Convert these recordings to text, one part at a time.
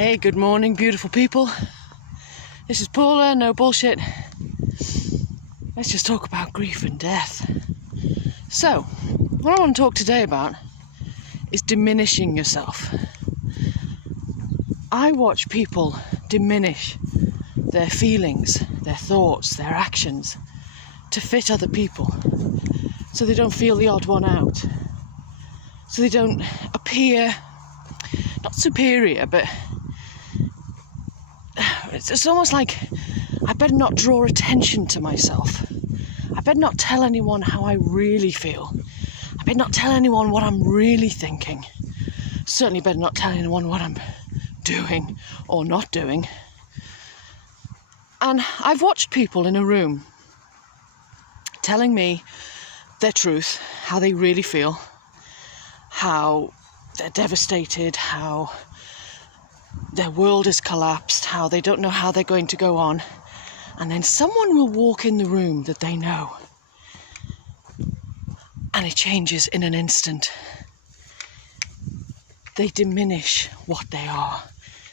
Hey, good morning, beautiful people. This is Paula, no bullshit. Let's just talk about grief and death. So, what I want to talk today about is diminishing yourself. I watch people diminish their feelings, their thoughts, their actions to fit other people, so they don't feel the odd one out, so they don't appear, not superior, but it's almost like I better not draw attention to myself. I better not tell anyone how I really feel. I better not tell anyone what I'm really thinking. Certainly better not tell anyone what I'm doing or not doing. And I've watched people in a room telling me their truth, how they really feel, how they're devastated, how their world has collapsed, how they don't know how they're going to go on. And then someone will walk in the room that they know, and it changes in an instant. They diminish what they are.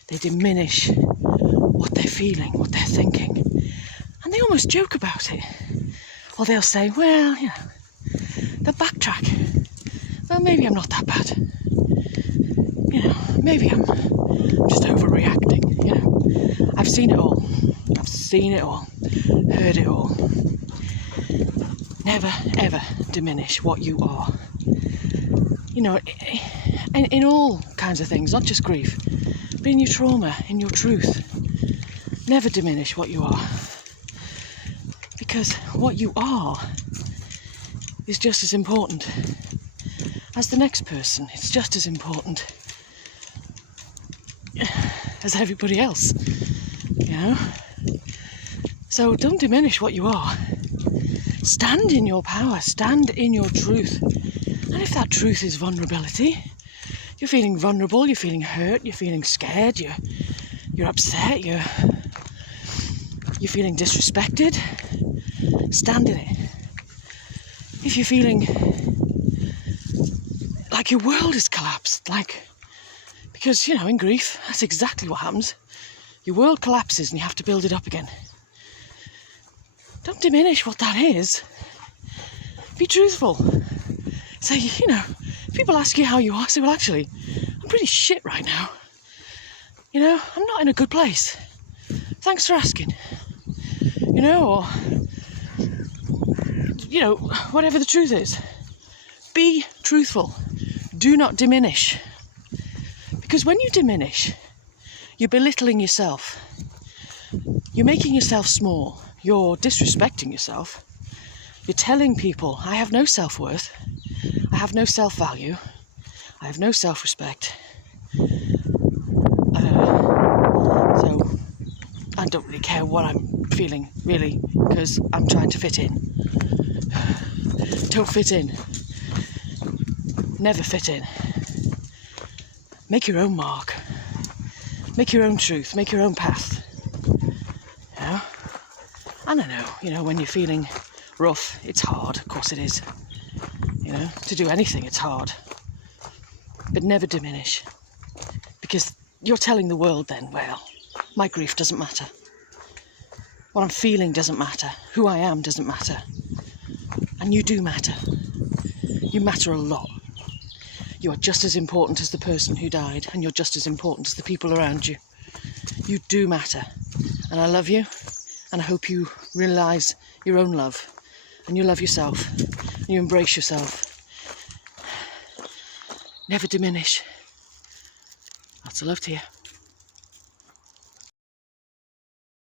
They diminish what they're feeling, what they're thinking. And they almost joke about it. Or they'll say, well, you know, they'll backtrack. Well, maybe I'm not that bad. You know, maybe I'm just overreacting, you know. I've seen it all. I've seen it all. Heard it all. Never, ever diminish what you are. You know, in all kinds of things, not just grief, but in your trauma, in your truth. Never diminish what you are. Because what you are is just as important as the next person. It's just as important as everybody else, you know. So don't diminish what you are. Stand in your power, stand in your truth. And if that truth is vulnerability, you're feeling vulnerable, you're feeling hurt, you're feeling scared, you're upset, you're feeling disrespected, stand in it. If you're feeling like your world has collapsed, because, you know, in grief, that's exactly what happens. Your world collapses and you have to build it up again. Don't diminish what that is. Be truthful. Say, you know, if people ask you how you are, say, well, actually, I'm pretty shit right now. You know, I'm not in a good place. Thanks for asking. You know, or, you know, whatever the truth is. Be truthful. Do not diminish. Because when you diminish, you're belittling yourself. You're making yourself small. You're disrespecting yourself. You're telling people, I have no self-worth. I have no self-value. I have no self-respect. So I don't really care what I'm feeling, really, because I'm trying to fit in. Don't fit in. Never fit in. Make your own mark. Make your own truth. Make your own path. You know? And I know, you know, when you're feeling rough, it's hard. Of course it is. You know, to do anything, it's hard. But never diminish. Because you're telling the world then, well, my grief doesn't matter. What I'm feeling doesn't matter. Who I am doesn't matter. And you do matter. You matter a lot. You are just as important as the person who died, and you're just as important as the people around you. You do matter. And I love you, and I hope you realise your own love, and you love yourself, and you embrace yourself. Never diminish. Lots of love to you.